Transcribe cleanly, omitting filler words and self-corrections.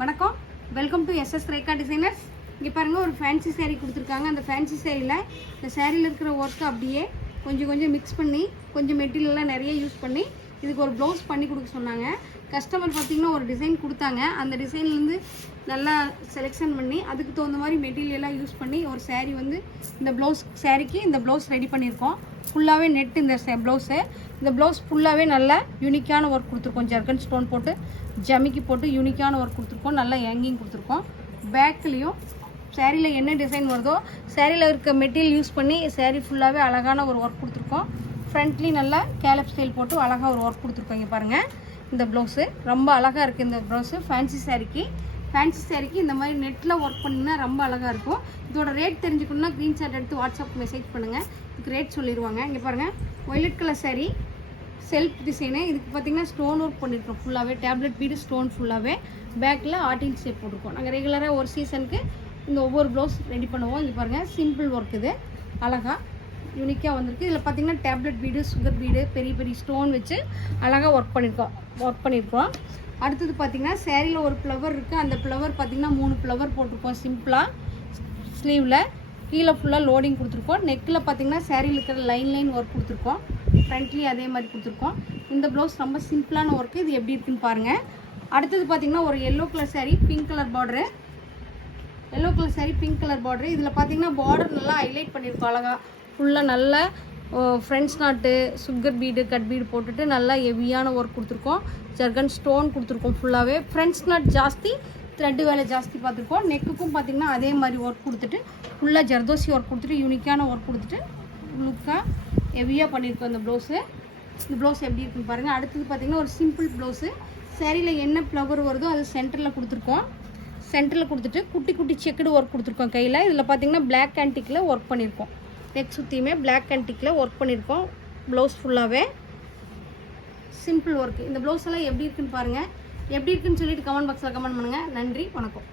வணக்கம், welcome to SS Rekha designers. இங்கே பாருங்கள், ஒரு ஃபேன்சி சேரீ கொடுத்துருக்காங்க. அந்த ஃபேன்சி சேரீயில் இந்த சேரீயில் இருக்கிற ஒர்க்கு அப்படியே கொஞ்சம் மிக்ஸ் பண்ணி கொஞ்சம் மெட்டீரியல்லாம் நிறைய யூஸ் பண்ணி இதுக்கு ஒரு ப்ளவுஸ் பண்ணி கொடுக்க சொன்னாங்க. கஸ்டமர் பார்த்திங்கன்னா ஒரு டிசைன் கொடுத்தாங்க. அந்த டிசைன்லேருந்து நல்லா செலெக்ஷன் பண்ணி அதுக்கு தகுந்த மாதிரி மெட்டீரியலாக யூஸ் பண்ணி ஒரு சேரீ வந்து இந்த சேரீக்கு இந்த ப்ளவுஸ் ரெடி பண்ணியிருக்கோம். ஃபுல்லாகவே நெட் இந்த ப்ளவுஸு. இந்த ப்ளவுஸ் ஃபுல்லாகவே நல்லா யூனிக்கான ஒர்க் கொடுத்துருக்கோம். ஜர்கன் ஸ்டோன் போட்டு ஜமிக்கி போட்டு யூனிக்கான ஒர்க் கொடுத்துருக்கோம். நல்லா ஹேங்கிங் கொடுத்துருக்கோம். பேக்லேயும் சேரீயில் என்ன டிசைன் வருதோ சேரீயில் இருக்க மெட்டீரியல் யூஸ் பண்ணி சேரீ ஃபுல்லாகவே அழகான ஒரு ஒர்க் கொடுத்துருக்கோம். ஃப்ரண்ட்லேயும் நல்லா கேலப் ஸ்டைல் போட்டு அழகாக ஒரு ஒர்க் கொடுத்துருக்கோம். இங்கே பாருங்கள், இந்த ப்ளவுஸு ரொம்ப அழகாக இருக்குது. இந்த ப்ளவுஸு ஃபேன்சி சேரீக்கு இந்த மாதிரி நெட்டில் ஒர்க் பண்ணிங்கன்னா ரொம்ப அழகாக இருக்கும். இதோட ரேட் தெரிஞ்சுக்கணுன்னா ஸ்க்ரீன்ஷாட் எடுத்து வாட்ஸ்அப் மெசேஜ் பண்ணுங்கள். இதுக்கு ரேட் சொல்லிடுவாங்க. இங்கே பாருங்கள், violet colour sari self design. இதுக்கு பார்த்திங்கன்னா ஸ்டோன் ஒர்க் பண்ணியிருக்கோம். ஃபுல்லாகவே டேப்லெட் பீடு ஸ்டோன் ஃபுல்லாகவே பேக்கில் ஆர்டின் ஷேப் போட்டிருக்கோம். நாங்கள் ரெகுலராக ஒரு சீசனுக்கு இந்த ஒவ்வொரு ப்ளவுஸ் ரெடி பண்ணுவோம். இங்கே பாருங்கள், சிம்பிள் ஒர்க் இது அழகாக யூனிக்காக வந்திருக்கு. இதில் பார்த்திங்கன்னா டேப்லெட் பீடு சுகர் பீடு பெரிய ஸ்டோன் வச்சு அழகாக ஒர்க் பண்ணியிருக்கோம். அடுத்தது பார்த்திங்கன்னா சேரீயில் ஒரு ஃப்ளவர் இருக்குது. அந்த ஃப்ளவர் பார்த்திங்கன்னா 3 ஃப்ளவர் போட்டிருக்கோம். சிம்பிளாக ஸ்லீவில் கீழே ஃபுல்லாக லோடிங் கொடுத்துருக்கோம். நெக்கில் பார்த்திங்கன்னா சேரீயில் இருக்கிற லைன் ஒர்க் கொடுத்துருக்கோம். ஃப்ரண்ட்லேயும் அதே மாதிரி கொடுத்துருக்கோம். இந்த ப்ளவுஸ் ரொம்ப சிம்பிளான ஒர்க்கு. இது எப்படி இருக்குன்னு பாருங்கள். அடுத்தது பார்த்திங்கன்னா ஒரு yellow colour sari pink colour border. இதில் பார்த்திங்கன்னா பார்டர் நல்லா ஹைலைட் பண்ணியிருக்கோம். அழகாக ஃபுல்லாக நல்லா ஃப்ரெண்ட்ஸ் நாட்டு சுகர் பீடு கட் பீடு போட்டுட்டு நல்லா ஹெவியான ஒர்க் கொடுத்துருக்கோம். ஜர்கன் ஸ்டோன் கொடுத்துருக்கோம். ஃபுல்லாகவே ஃப்ரெண்ட்ஸ் நாட் ஜாஸ்தி, த்ரெட்டு வேலை ஜாஸ்தி பார்த்துருக்கோம். நெக்குக்கும் பார்த்திங்கன்னா அதே மாதிரி ஒர்க் கொடுத்துட்டு ஃபுல்லாக ஜர்தோசி ஒர்க் கொடுத்துட்டு யூனிக்கான ஒர்க் கொடுத்துட்டு லுக்காக ஹெவியாக பண்ணியிருக்கோம். இந்த ப்ளவுஸ் எப்படி இருக்குன்னு பாருங்கள். அடுத்தது பார்த்திங்கன்னா ஒரு சிம்பிள் ப்ளவுஸு. சேரீயில் என்ன ஃப்ளவர் வருதோ அது சென்டரில் கொடுத்துட்டு குட்டி செக்குடு ஒர்க் கொடுத்துருக்கோம் கையில். இதில் பார்த்திங்கன்னா பிளாக் ஆன்டிக்கில் ஒர்க் பண்ணியிருக்கோம். நெக் சுற்றியுமே பிளாக் ஆன்டிக்கில் ஒர்க் பண்ணியிருக்கோம். ப்ளவுஸ் ஃபுல்லாகவே சிம்பிள் ஒர்க்கு. இந்த ப்ளவுஸ் எல்லாம் எப்படி இருக்குன்னு பாருங்கள். எப்படி இருக்குன்னு சொல்லிட்டு கமெண்ட் பாக்ஸில் கமெண்ட் பண்ணுங்கள். நன்றி, வணக்கம்.